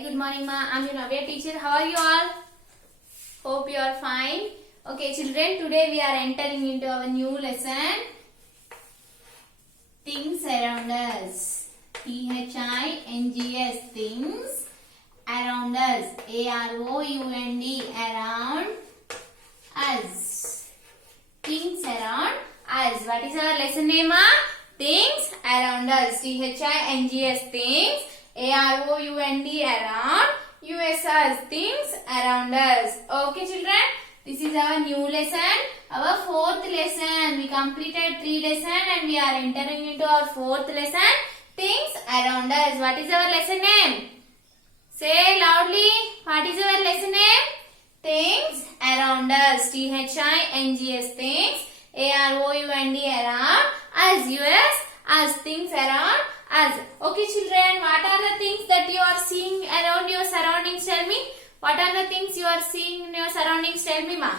Good morning, ma. I'm your Navya teacher. How are you all? Hope you are fine. Okay, children, today we are entering into our new lesson. Things around us. Things. Things around us. AROUND. Around us. Things around us. What is our lesson name, ma? Things around us. Things. Things. AROUND around USS things around us. Okay children, this is our new lesson, our fourth lesson. We completed 3 lessons and we are entering into our fourth lesson, things around us. What is our lesson name? Say loudly, what is our lesson name? Things around us. Things AROUND around us. US as things around us. Okay children, what are the things that you are seeing around your surroundings? Tell me. What are the things you are seeing in your surroundings? Tell me, ma.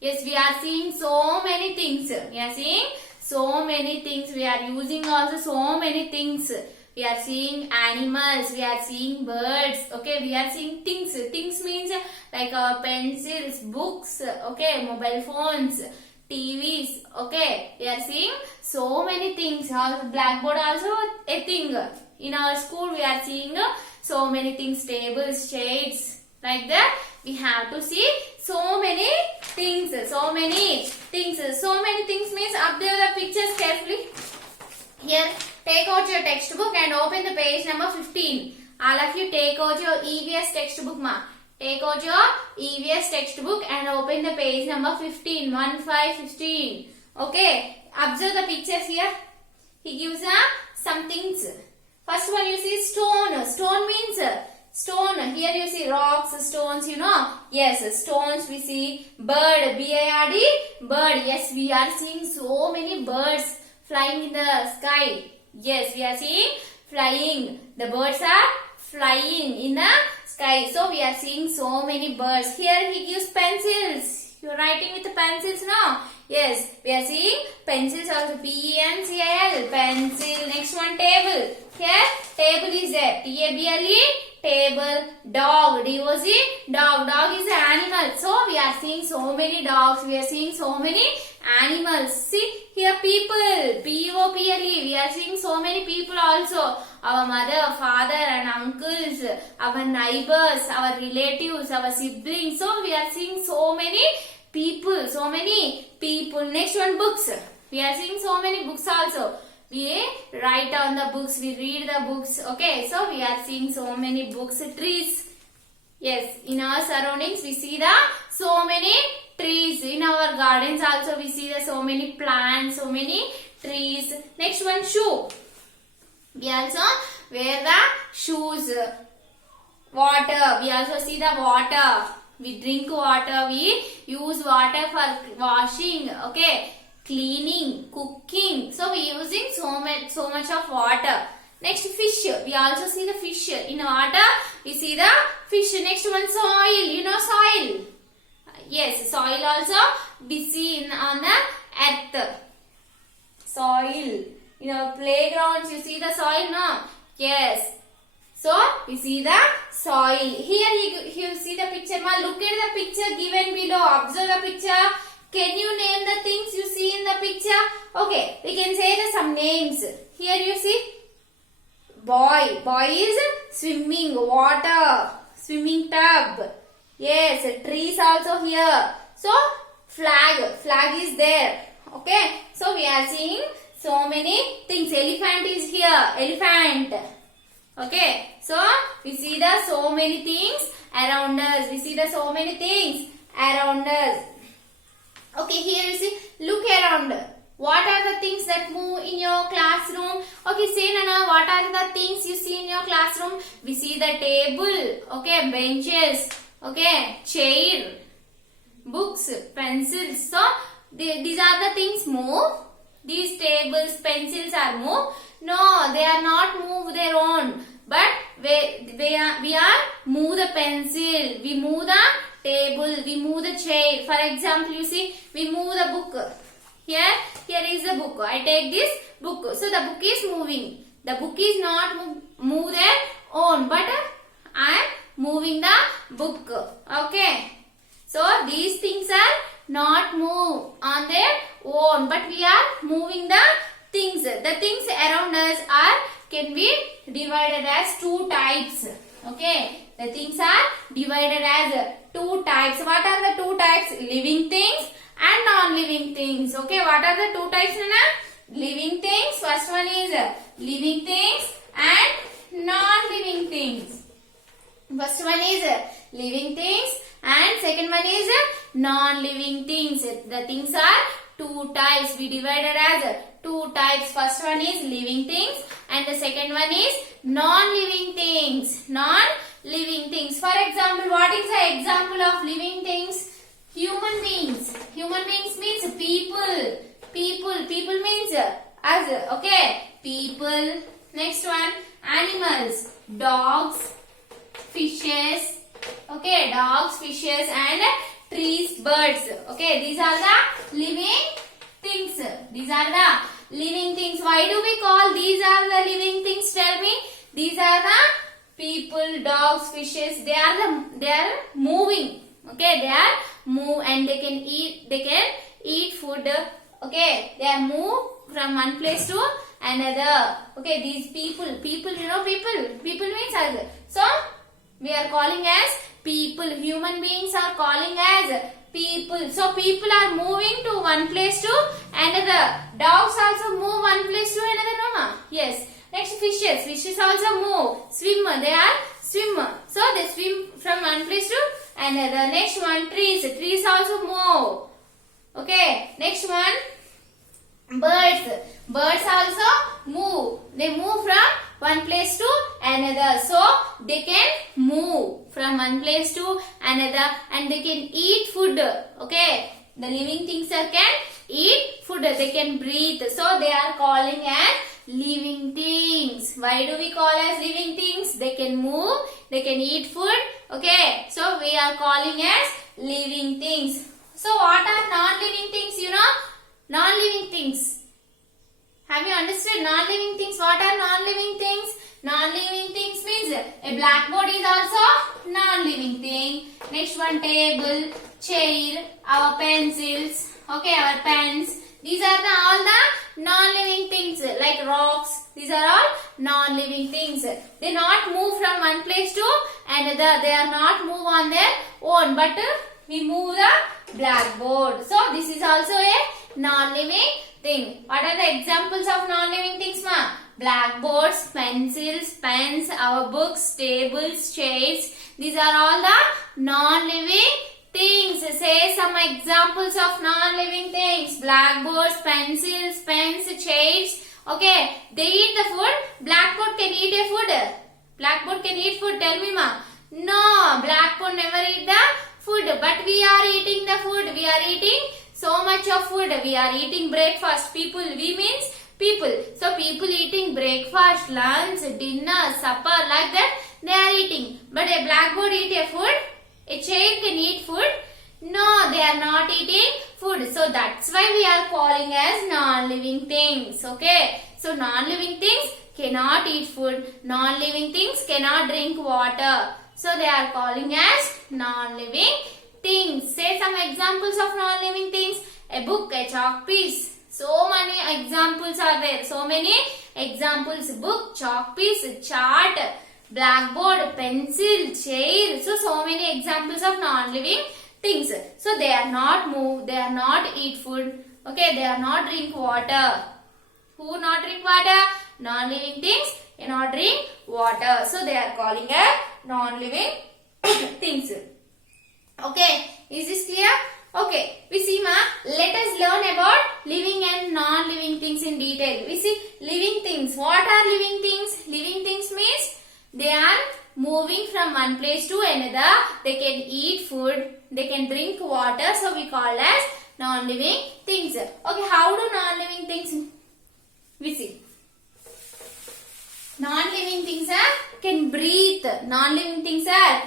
Yes, we are seeing so many things. We are seeing so many things. We are using also so many things. We are seeing animals. We are seeing birds. Okay, we are seeing things. Things means like pencils, books, okay, mobile phones, TVs, okay, we are seeing so many things. Blackboard also a thing. In our school we are seeing so many things, tables, shades, like that. We have to see so many things, so many things. So many things means observe the pictures carefully. Here, take out your textbook and open the page number 15. All of you take out your E.V.S textbook, ma. Take out your E.V.S textbook and open the page number 15. 15. Okay. Observe the pictures here. He gives some things. First one you see stone. Stone means stone. Here you see rocks, stones, you know. Yes, stones we see. Bird. B-I-R-D. Bird. Yes, we are seeing so many birds flying in the sky. Yes, we are seeing flying. The birds are flying in the sky. So we are seeing so many birds. Here he gives pencils. You are writing with the pencils now. Yes, we are seeing pencils also. P-E-N-C-I-L. Pencil. Next one table. Here table is there. T-A-B-L-E. Table. Dog. D-O-G. Dog. Dog is an animal. So we are seeing so many dogs. We are seeing so many animals. See here people. P-O-P-L-E. We are seeing so many people also. Our mother, father and uncles, our neighbors, our relatives, our siblings. So we are seeing so many people. So many people. Next one books. We are seeing so many books also. We write on the books. We read the books. Okay. So we are seeing so many books. Trees. Yes. In our surroundings we see the so many trees. In our gardens also we see the so many plants. So many trees. Next one shoe. We also wear the shoes. Water. We also see the water. We drink water. We use water for washing. Okay. Cleaning. Cooking. So we using so much of water. Next fish. We also see the fish. In water we see the fish. Next one soil. You know soil. Yes. Soil also we see on the earth. Soil. In our playgrounds, you see the soil, no? Yes. So, we see the soil. Here you see the picture. Ma, look at the picture given below. Observe the picture. Can you name the things you see in the picture? Okay, we can say some names. Here you see boy. Boy is swimming, water, swimming tub. Yes, trees also here. So, flag. Flag is there. Okay, so we are seeing so many things. Elephant is here. Elephant. Okay. So, we see the so many things around us. We see the so many things around us. Okay. Here you see. Look around. What are the things that move in your classroom? Okay. Say Nana. What are the things you see in your classroom? We see the table. Okay. Benches. Okay. Chair. Books. Pencils. So, these are the things move. These tables, pencils are moved. No, they are not moved their own. But we are move the pencil. We move the table. We move the chair. For example, you see, we move the book. Here is the book. I take this book. So the book is moving. The book is not move their own. But I am moving the book. Okay. So these things are not move on their own, but we are moving the things. The things around us can be divided as two types. Okay. The things are divided as two types. What are the two types? Living things and non-living things. Okay. What are the two types, Nana? Living things. First one is living things and non-living things. First one is living things and second one is non-living things. The things are two types. We divided as two types. First one is living things and the second one is non-living things. Non-living things. For example, what is the example of living things? Human beings. Human beings means people. People means us. Okay. People. Next one, animals. Dogs, fishes. Okay, dogs, fishes and trees, birds. Okay, these are the living things. These are the living things. Why do we call these are the living things? Tell me. These are the people, dogs, fishes. They are moving. Okay, they are move and they can eat food. Okay, they are move from one place to another. Okay, these people, you know people means us. So we are calling as people. Human beings are calling as people. So people are moving to one place to another. Dogs also move one place to another, Mama. Yes. Next, fishes. Fishes also move. Swim. They are swimmer. So they swim from one place to another. Next one, trees. Trees also move. Okay. Next one, birds. Birds also move. They move from one place to another. So they can move from one place to another and they can eat food. Okay. The living things can eat food. They can breathe. So they are calling as living things. Why do we call as living things? They can move. They can eat food. Okay. So we are calling as living things. So what are non-living things? You know? Non-living things. Have you understood non-living things? What are non-living things? Non-living things means a blackboard is also non-living thing. Next one, table, chair, our pencils, okay, our pens. These are all the non-living things like rocks. These are all non-living things. They not move from one place to another. They are not move on their own, but we move the blackboard. So this is also a non-living thing. What are the examples of non-living things, ma? Blackboards, pencils, pens, our books, tables, chairs. These are all the non-living things. Say some examples of non-living things. Blackboards, pencils, pens, chairs. Okay, they eat the food. Blackboard can eat a food. Blackboard can eat food. Tell me, ma. No, blackboard never eat the food. But we are eating the food. We are eating so much of food. We are eating breakfast. People, we means people. So people eating breakfast, lunch, dinner, supper, like that they are eating. But a blackboard eat a food? A chair can eat food? No, they are not eating food. So that's why we are calling as non-living things. Okay. So non-living things cannot eat food. Non-living things cannot drink water. So they are calling as non-living things. Say some examples of non-living things. A book, a chalk piece. So many examples are there. So many examples. Book, chalk piece, chart, blackboard, pencil, chair. So many examples of non-living things. So they are not move. They are not eat food. Okay. They are not drink water. Who not drink water? Non-living things cannot drink water. So they are calling as non-living things. Okay, is this clear? Okay, we see, ma, let us learn about living and non-living things in detail. We see living things. What are living things? Living things means they are moving from one place to another. They can eat food. They can drink water. So we call as non-living things. Okay, how do non-living things we see? Non-living things can breathe. Non-living things can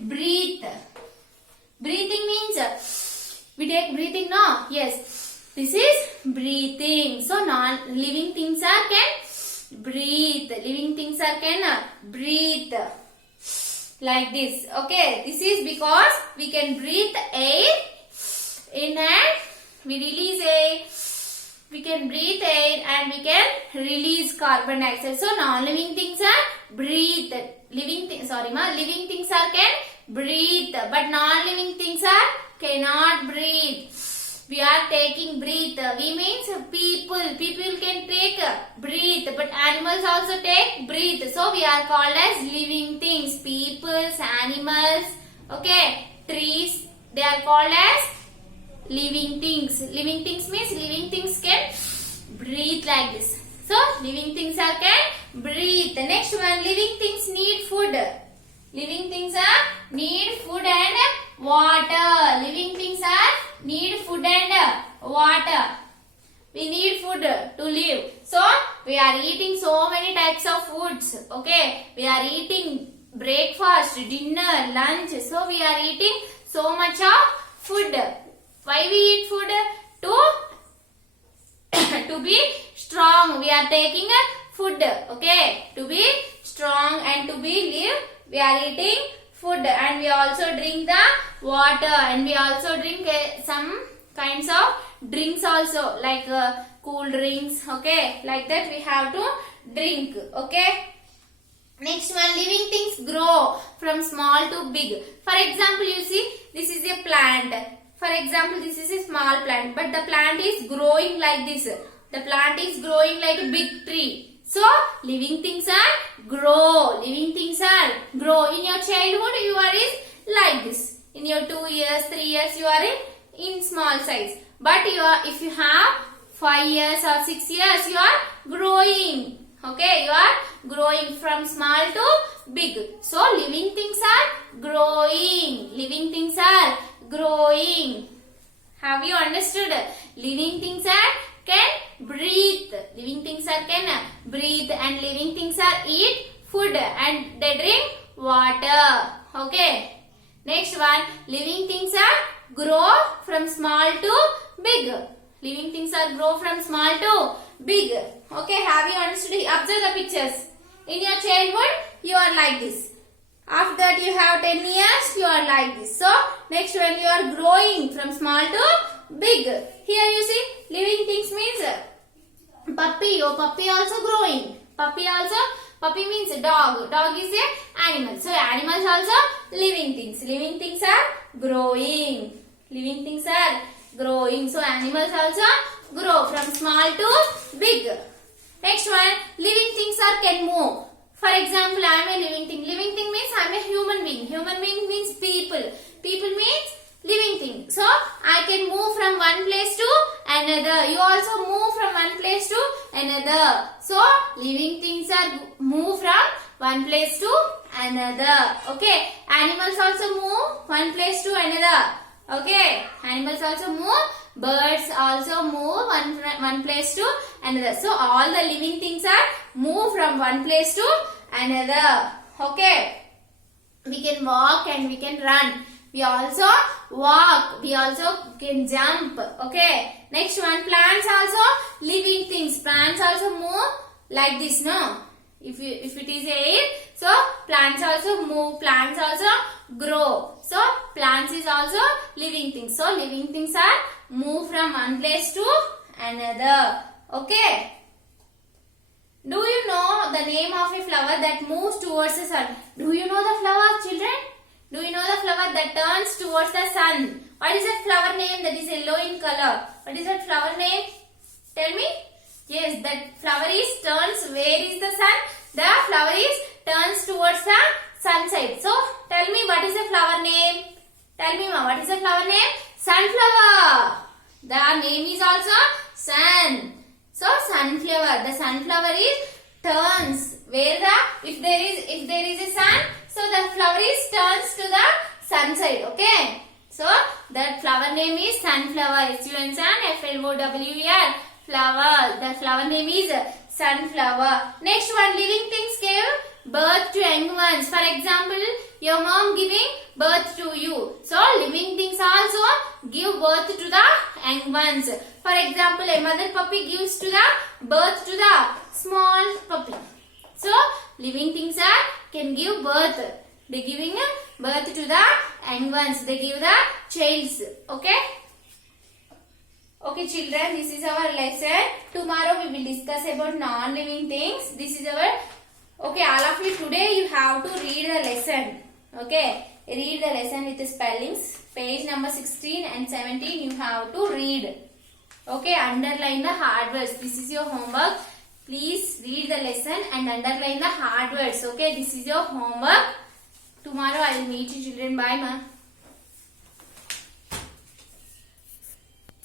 breathe. Breathing means we take breathing, no? Yes. This is breathing. So non-living things can breathe. Living things can breathe. like this. Okay, this is because we can breathe air in and we release air. We can breathe air and we can release carbon dioxide. So non-living things are breathe. Living things are can breathe, but non-living things are cannot breathe. We are taking breathe. We means people. People can take breathe, but animals also take breathe. So we are called as living things. Peoples, animals, okay, trees. They are called as living things. Living things means living things can breathe like this. So living things are can breathe. The next one, living things need food. Living things are need food and water. Living things are need food and water. We need food to live. So we are eating so many types of foods. Okay, we are eating breakfast, dinner, lunch. So we are eating so much of food. Why we eat food? To be strong. We are taking food. Okay, to be strong and to be live. We are eating food and we also drink the water and we also drink some kinds of drinks also, like cool drinks. Okay, like that we have to drink. Okay. Next one, living things grow from small to big. For example, you see, this is a plant. For example, this is a small plant, but the plant is growing like this. The plant is growing like a big tree. So, living things are grow. Living things are grow. In your childhood, you are is like this. In your 2 years, 3 years, you are in small size. But if you have 5 years or 6 years, you are growing. Okay, you are growing from small to big. So, living things are growing. Living things are growing. Have you understood? Living things are can breathe. Living things are can breathe and living things are eat food and they drink water. Okay. Next one, living things are grow from small to big. Living things are grow from small to big. Okay, have you understood? Observe the pictures. In your childhood, you are like this. After that, you have 10 years, you are like this. So, next when you are growing from small to big. Here you see, living things means puppy. Your puppy also growing. Puppy means dog. Dog is a animal. So, animals also living things. Living things are growing. Living things are growing. So, animals also grow from small to big. Next one, living things are can move. For example, I am a living thing. Living thing means I am a human being. Human being means people. People means living thing. So, I can move from one place to another. You also move from one place to another. So, living things are move from one place to another. Okay. Animals also move one place to another. Okay. Animals also move. Birds also move one place to another. So, all the living things are move from one place to another. Okay. We can walk and we can run. We also walk. We also can jump. Okay. Next one, plants also living things. Plants also move like this, no? If it is air, so plants also move. Plants also grow. So plants is also living things. So living things are move from one place to another. Okay. Do you know the name of a flower that moves towards the sun? Do you know the flower, children? Do you know the flower that turns towards the sun? What is that flower name that is yellow in color? What is that flower name? Tell me. Yes, that flower is turns. Where is the sun? The flower is turns towards the sun side. So, tell me what is the flower name? Tell me, ma, what is the flower name? Sunflower. The name is also sun. So, sunflower. The sunflower is turns. Where the if there is a sun, so the flower is turns to the sun side. Okay. So, that flower name is sunflower. S-U-N-F-L-O-W-E-R. Flower. The flower name is sunflower. Next one, living things gave birth to young ones. For example, your mom giving birth to you. So, living things also give birth to the young ones. For example, a mother puppy gives to the birth to the small puppy. So, living things can give birth They giving birth to the young ones. They give the childs. Okay. Okay children, this is our lesson. Tomorrow we will discuss about non-living things. This is our, okay, all of you today you have to read the lesson. Okay, read the lesson with the spellings. Page number 16 and 17 you have to read. Okay, underline the hard words. This is your homework. Please read the lesson and underline the hard words. Okay, this is your homework. Tomorrow I will meet you children. Bye ma.